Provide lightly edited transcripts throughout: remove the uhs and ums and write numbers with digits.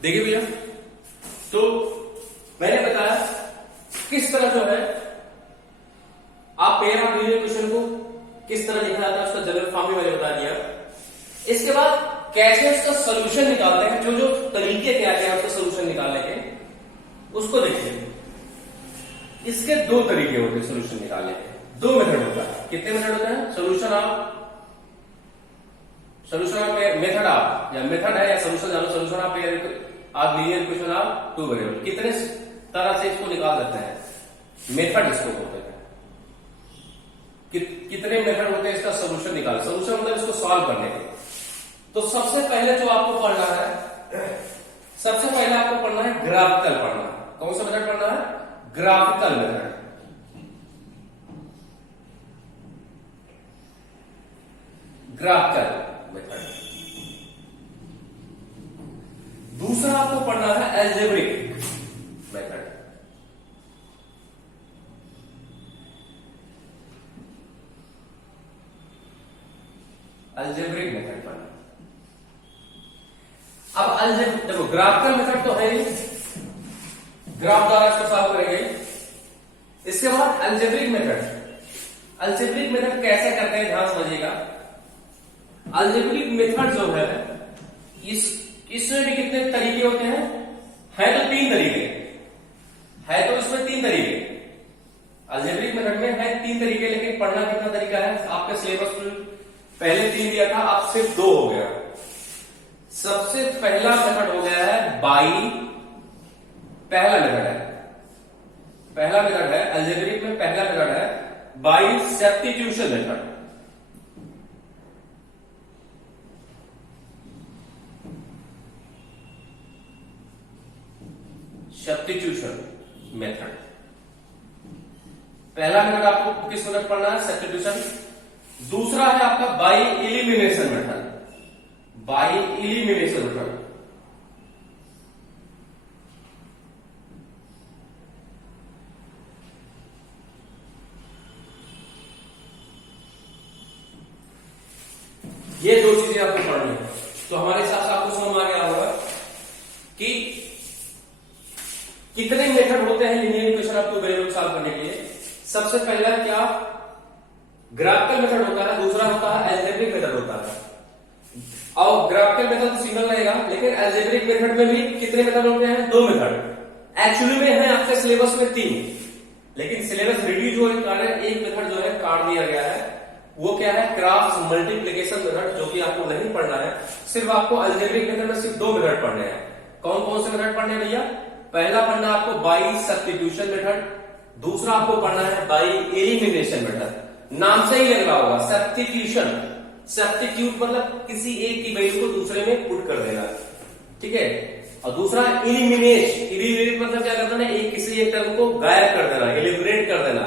देखिए भैया, तो मैंने बताया किस तरह जो है आप पेयर ऑफ लीनियर इक्वेशन को किस तरह लिखा जाता है, उसका जनरल फॉर्म भी मैंने बता दिया। इसके बाद कैसे उसका सोल्यूशन निकालते हैं, जो जो तरीके क्या क्या है उसका सोल्यूशन निकालने के, उसको देखिए। इसके दो तरीके होते हैं सोल्यूशन निकालने के, दो मेथड होता है। कितने मेथड होते हैं? सोल्यूशन ऑफ मेथड ऑफ, या मेथड है या सोल्यूशन जानो, solution of linear equation of two variable. कितने तरह से इसको निकाल देते हैं, मेथड इसको बोलते हैं। कितने मेथड होते हैं इसका सोल्यूशन निकाल, सोल्यूशन मतलब इसको सॉल्व करने के। तो सबसे पहले जो आपको पढ़ना है, सबसे पहले आपको पढ़ना है ग्राफिकल पढ़ना। कौन सा मेथड पढ़ना है? Graphical method. Graphical method. दूसरा आपको पढ़ना है एल्जेब्रिक मेथड। एल्जेब्रिक मेथड पढ़ना। अब एल्जेब्रिक देखो, ग्राफिकल मेथड तो है ही, ग्राफ द्वारा इसको सॉल्व करेंगे। इसके बाद एल्जेब्रिक मेथड। एल्जेब्रिक मेथड कैसे करते हैं ध्यान समझिएगा। एल्जेब्रिक मेथड जो है इसमें भी कितने तरीके होते हैं? है तो तीन तरीके, है तो इसमें तीन तरीके। एल्जेब्रिक मेथड में है तीन तरीके, लेकिन पढ़ना कितना तरीका है? आपके सिलेबस में पहले तीन दिया था, अब सिर्फ दो हो गया। सबसे पहला मेथड हो गया है बाई, पहला मेथड है, पहला मेथड है एल्जेब्रिक में, पहला मेथड है by substitution method. Substitution method पहला मेथड आपको किस मेथड पढ़ना है? सब्स्टिट्यूशन। दूसरा है आपका by elimination method. By elimination method. ये दो चीजें आपको पढ़नी है। तो हमारे हिसाब से आपको समझ में आ गया होगा कि कितने मेथड होते हैं linear equation of two variable solve करने के लिए। सबसे पहला क्या? ग्राफिकल मेथड होता है, दूसरा होता है एल्जेब्रिक मेथड होता है। और ग्राफिकल मेथड तो सिंगल रहेगा, लेकिन एल्जेब्रिक मेथड में भी कितने मेथड होते हैं? दो मेथड। एक्चुअली में है आपके सिलेबस में तीन, लेकिन सिलेबस रिड्यूस होने के कारण एक मेथड जो है काट दिया गया है। वो क्या है? क्रॉस मल्टीप्लिकेशन मेथड, जो कि आपको नहीं पढ़ना है। सिर्फ आपको एल्जेब्रिक मेथड में सिर्फ दो मेथड पढ़ने हैं। कौन कौन से मेथड पढ़ने हैं भैया? पहला पढ़ना आपको बाई सब्स्टिट्यूशन मेथड, दूसरा आपको पढ़ना है बाई एलिमिनेशन मेथड। नाम से ही लग रहा होगा, सब्स्टिट्यूशन। सब्स्टिट्यूट मतलब किसी एक की वैल्यू को दूसरे में पुट कर देना, ठीक है। और दूसरा एलिमिनेट। एलिमिनेट मतलब क्या करना है? एक किसी एक टर्म को गायब कर देना, एलिमिनेट कर देना,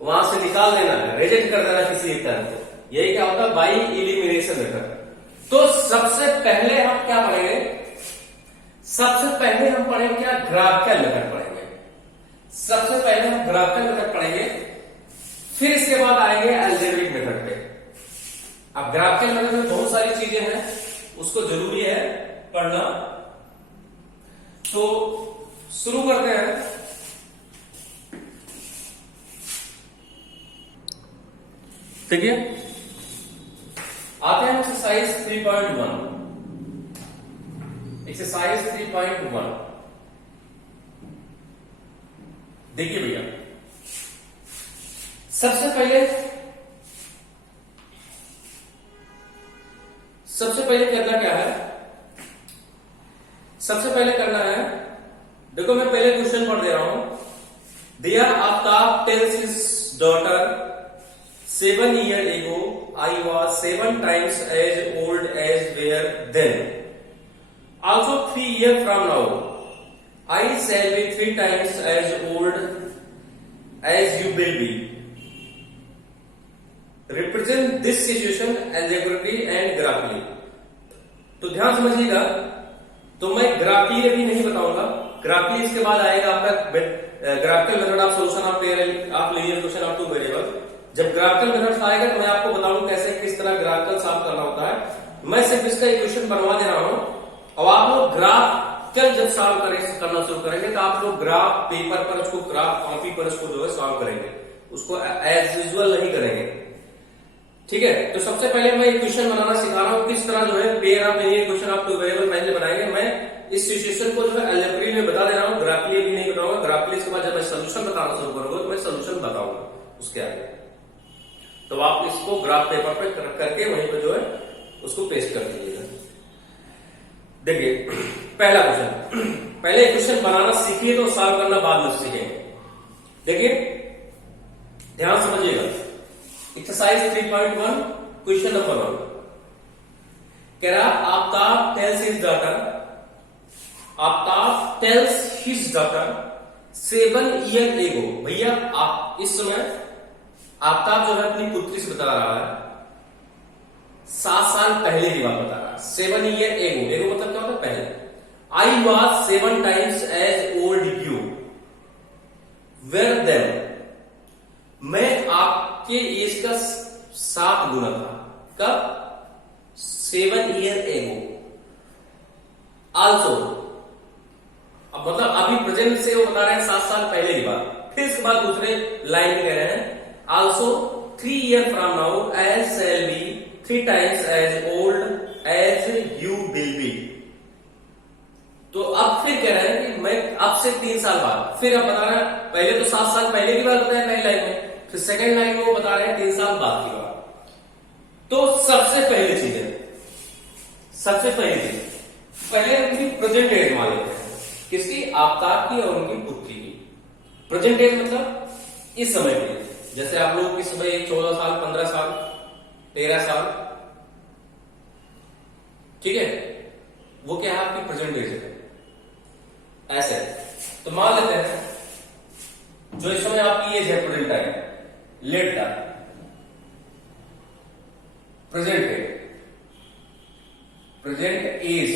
वहां से निकाल देना, रिजेक्ट कर देना किसी एक टर्म को। यही क्या होता है? By elimination method. तो सबसे पहले हम क्या पढ़ेंगे? सबसे पहले हम पढ़ेंगे क्या? ग्राफिकल मेथड पढ़ेंगे। सबसे पहले हम ग्राफिकल मेथड पढ़ेंगे, फिर इसके बाद आएंगे एल्जेब्रिक मेथड पे। अब ग्राफिकल मेथड में बहुत सारी चीजें हैं, उसको जरूरी है पढ़ना। तो शुरू करते हैं। ठीक है, आते हैं एक्सरसाइज 3.1। एक्सरसाइज 3.1 देखिए भैया, सबसे पहले करना क्या है? सबसे पहले करना है, देखो मैं पहले क्वेश्चन पढ़ दे रहा हूं। दिया Aftab tales his daughter 7 years ago I was 7 times as old as were then. Also 3 years from now I shall be 3 times as old as you will be. Represent this situation algebraically and graphically. तो ध्यान समझिएगा, तो मैं graphically अभी नहीं बताऊंगा, graphically इसके बाद आएगा आपका graphical method of solution of linear equation of two variable. जब ग्राफिकल मेथड आएगा तो मैं आपको बताऊंगा कैसे किस तरह ग्राफिकल सॉल्व करना होता है। मैं सिर्फ इसका इक्वेशन बनवा दे रहा हूं, और आप लोग ग्राफ चल जब सॉल्व करना शुरू करेंगे तो आप लोग ग्राफ पेपर पर उसको, ग्राफ कॉपी पर उसको जो है सॉल्व करेंगे, उसको एज यूजुअल नहीं करेंगे। ठीक है, तो सबसे पहले मैं एक क्वेश्चन बनाना सिखा रहा हूं, किस तरह जो है पेयर ऑफ एनी क्वेश्चन आप टू वेरिएबल पहले बनाएंगे। मैं इस सिचुएशन को जो है अलजेब्रिक में बता दे रहा हूं, ग्राफिकली भी नहीं बताऊंगा। ग्राफिकली के बाद जब मैं सोल्यूशन बताना शुरू करूंगा तो मैं सोल्यूशन बताऊंगा उसके आगे। तो आप इसको ग्राफ पेपर पे करके वहीं पे जो है उसको पेस्ट कर दीजिएगा। देखिए पहला क्वेश्चन, पहले क्वेश्चन बनाना सीखिए तो सॉल्व करना बाद में सीखेंगे। देखिए ध्यान समझिएगा, एक्सरसाइज 3.1 क्वेश्चन नंबर 1 कह रहा Aftab tales his daughter, Aftab tales his daughter 7 year एगो। भैया आप इस समय आफ्ताब जो है अपनी पुत्री से बता रहा है 7 साल पहले की बात बता रहा है। 7 ईयर एगो, एगो मतलब क्या होता है पहले। I was 7 times as old you were then, मैं आपके एज का 7 गुना था। कब? 7 ईयर एगो। आल्सो, अब मतलब अभी प्रेजेंट से वो बता रहे हैं 7 साल पहले की बात। फिर इसके बाद दूसरे लाइन में कह रहे हैं also 3 year from now as shall be 3 times as old as you will be. तो अब फिर कह रहे हैं कि मैं अब से 3 साल बाद, फिर अब बता रहे हैं पहले तो 7 साल पहले की बात बताया पहली लाइन में, फिर सेकंड लाइन में वो बता रहे हैं 3 साल बाद की बात। तो सबसे पहली चीज है, सबसे पहली चीज पहले उनकी प्रेजेंट एज मान लेते हैं, किसकी? आफ्ताब की और उनकी पुत्री की। प्रेजेंट एज मतलब इस समय की, जैसे आप लोग इस समय 14 साल, 15 साल, 13 साल, ठीक है, वो क्या है आपकी प्रेजेंट एज है। ऐसे तो मान लेते हैं जो इस समय आपकी एज है प्रेजेंट टाइम, लेट का present age, present age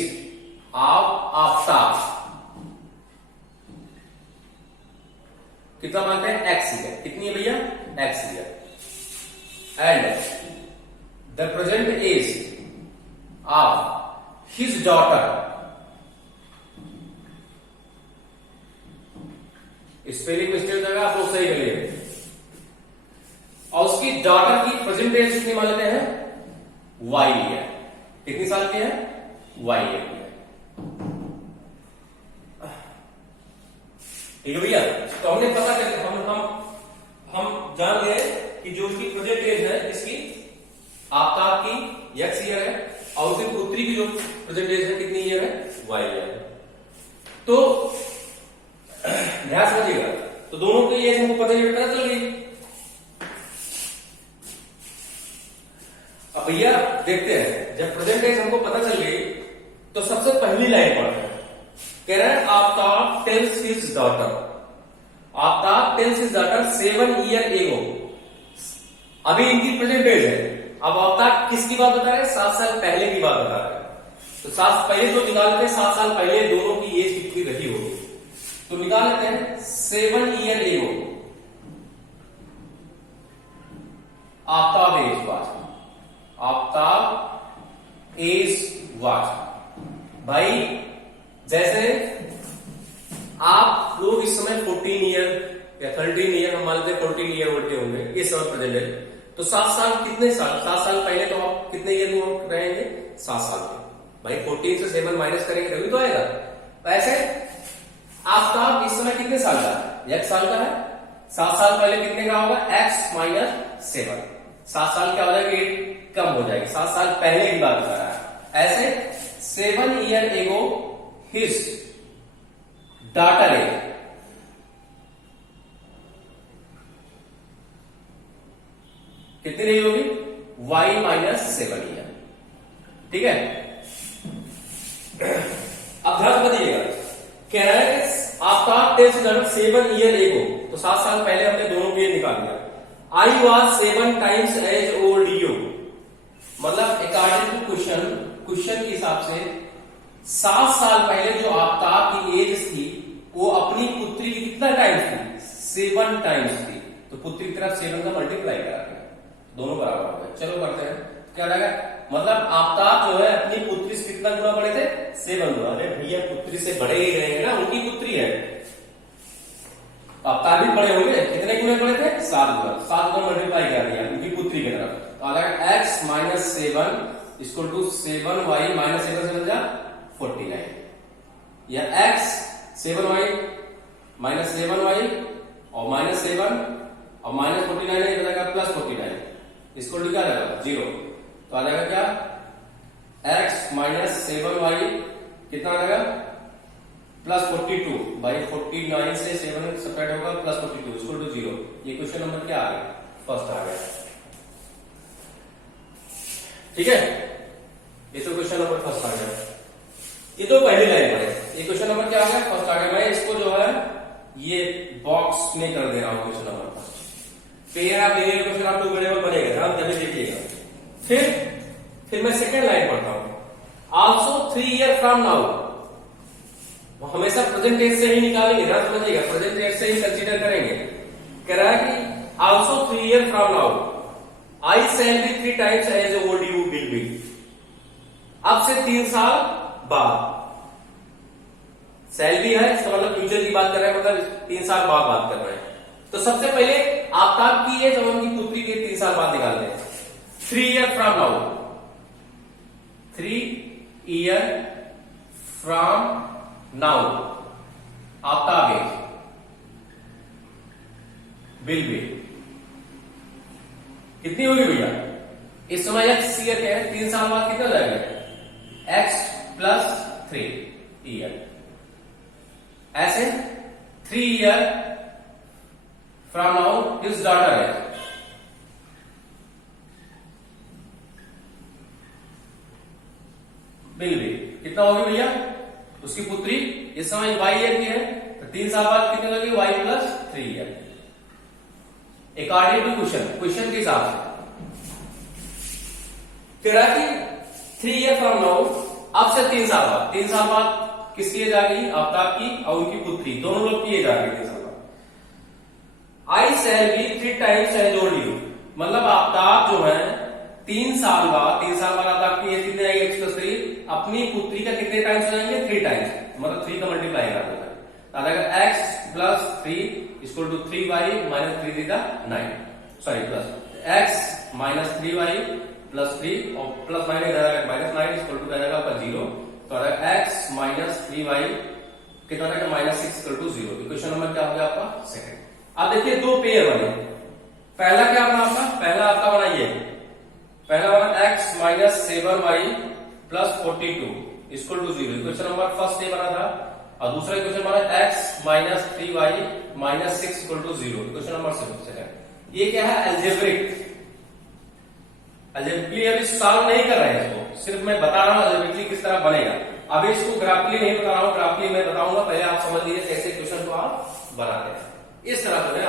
of Aftab कितना मानते हैं? X year. कितनी है भैया? X year. And the present age of his daughter, spelling mistake होगा आप लोग सही करिए, और उसकी डॉटर की प्रेजेंट एज कितनी मान लेते हैं? Y year. कितनी साल की है? वाई ईयर की है। ठीक है भैया, तो हमने पता कर हम जान गए कि जो उसकी प्रेजेंट एज है इसकी, आफ्ताब की एक्स ईयर है, और उसकी पुत्री की जो प्रेजेंट एज है कितनी ईयर है? वाई ईयर है। तो ध्यान समझिएगा, तो दोनों की एज हमको पता चल गई। अब भैया देखते हैं, जब प्रेजेंट एज हमको पता चल गई तो सबसे पहली लाइन पढ़ते हैं। कह रहे हैं Aftab tales his daughter, Aftab tales his daughter 7 year एगो। अभी इनकी प्रेजेंट एज है, अब आफ्ताब किसकी बात बता रहे हैं? 7 साल पहले की बात बता रहे हैं। तो 7 पहले तो निकाल लेते हैं 7 साल पहले दोनों की एज कितनी रही होगी, तो निकाल लेते हैं 7 year ago Aftab age was, Aftab age was. भाई जैसे आप लोग इस समय 14 ईयर या 13 ईयर, हम मान लेते हैं 14 ईयर ओल्ड के होंगे इस समय प्रेजेंट है, तो 7 साल कितने साल? 7 साल पहले तो आप कितने ईयर में रहेंगे? 7 साल के। भाई 14 से 7 माइनस करेंगे तभी तो आएगा। तो ऐसे आफ्ताब इस समय कितने साल का है? 1 साल का है। 7 साल पहले कितने का होगा? x minus 7। 7 साल क्या हो जाएगा? 8 कम हो जाएगी। 7 साल पहले की बात कर रहा है। ऐसे 7 ईयर एगो हिज डॉटर एज, कितनी रही होगी? y minus 7 year. ठीक है, अब ध्यान बताइएगा, कह रहा है Aftab tales his daughter 7 year एगो, तो 7 साल पहले हमने दोनों के निकाल दिया। I was 7 times as old you, मतलब अकॉर्डिंग टू क्वेश्चन के हिसाब से 7 साल पहले जो आफ्ताब की एज थी वो अपनी पुत्री की कितना टाइम्स थी? 7 टाइम्स थी। तो पुत्री की तरफ 7 का मल्टीप्लाई करा, दोनों बराबर हो गए। चलो करते हैं। क्या रहेगा, मतलब आफ्ताब जो है अपनी पुत्री से कितना गुना बड़े थे, 7 गुना। अरे भैया पुत्री से बड़े ही रहेंगे ना, उनकी पुत्री है, आफ्ताब भी बड़े होंगे, कितने गुने बड़े थे, 7 गुना। 7 गुना मल्टीप्लाई कर दिया उनकी पुत्री की तरफ, तो आ जाएगा x minus 7 equal to 7y minus 7 से बन जा 49, या x 7y माइनस 7y और माइनस 7 और माइनस 49 है, जाएगा प्लस 49 इक्वल टू क्या रहेगा 0, तो आ जाएगा क्या x माइनस 7y कितना आ जाएगा प्लस 42 बाई 49 से 7 सब्ट्रैक्ट होगा प्लस 42 इक्वल टू 0। ये क्वेश्चन नंबर क्या आ गया, फर्स्ट आ गया। ठीक है, ये तो क्वेश्चन नंबर फर्स्ट आ गया। ये तो पहली लाइन पढ़े, ये क्वेश्चन नंबर क्या आ गया, फर्स्ट आ गया। मैं इसको जो है ये बॉक्स में कर दे रहा हूं क्वेश्चन नंबर फर्स्ट। पेयर आप लीनियर क्वेश्चन आप 2 वेरिएबल बनेगा, ध्यान तभी देखिएगा। फिर मैं सेकेंड लाइन पढ़ता हूं, आल्सो 3 ईयर फ्रॉम नाउ, हमेशा प्रेजेंट टेंस से ही निकालेंगे, ध्यान समझिएगा, प्रेजेंट टेंस से ही कंसीडर करेंगे। कह रहा है कि also 3 year from now I shall be 3 times as old you will be, अब से 3 साल बाद, शैल भी है, इसका मतलब फ्यूचर की बात कर रहे हैं, मतलब 3 साल बाद बात कर रहे हैं। तो सबसे पहले आफ्ताब की एज और उनकी पुत्री के 3 साल बाद निकालते हैं। 3 year from now, 3 year from now Aftab age will be कितनी होगी भैया, इस समय x ईयर क्या है, 3 साल बाद कितना जाएगा x प्लस 3 ईयर, ऐसे 3 year from now his daughter है विल बी, कितना होगी भैया उसकी पुत्री, इस समय y ईयर की है, तो 3 साल बाद कितनी लगेगी y plus 3 year, according to question के हिसाब से। कह रहा कि 3 ईयर फ्रॉम नाउ, अब से 3 साल बाद, 3 साल बाद किसकी एज आ गई, आफ्ताब की और उनकी पुत्री, दोनों लोग की एज आ गई 3 साल बाद। I shall be 3 times as old you, मतलब आफ्ताब जो है 3 साल बाद आफ्ताब की एज कितनी आएगी x प्लस 3, अपनी पुत्री का कितने टाइम्स हो जाएंगे 3 टाइम्स, मतलब 3 का मल्टीप्लाई कर देगा, आ जाएगा x plus 3 equal to 3y minus 3 थीटा 9, sorry plus x minus 3y plus 3 और प्लस माइनस 9 इक्वल टू जाएगा आपका 0, तो आ जाएगा x माइनस 3y कितना रहेगा minus 6 equal to 0। Equation number क्या हो गया आपका सेकंड। अब देखिए 2 पेयर बने, पहला क्या बना आपका, पहला आपका बनाइए, पहला बना x minus 7y plus 42 equal to 0, equation number first ये बना था, और दूसरा इक्वेशन बना x minus 3y minus 6 equal to 0, equation number second. ये क्या है, एल्जेब्रिक, एल्जेब्रिकली अभी सॉल्व नहीं कर रहे हैं इसको, सिर्फ मैं बता रहा हूं एल्जेब्रिकली किस तरह बनेगा, अभी इसको ग्राफिकली नहीं बता रहा हूं, ग्राफिकली मैं बताऊंगा, पहले आप समझ लीजिए कैसे क्वेश्चन को आप बनाते हैं। इस तरह से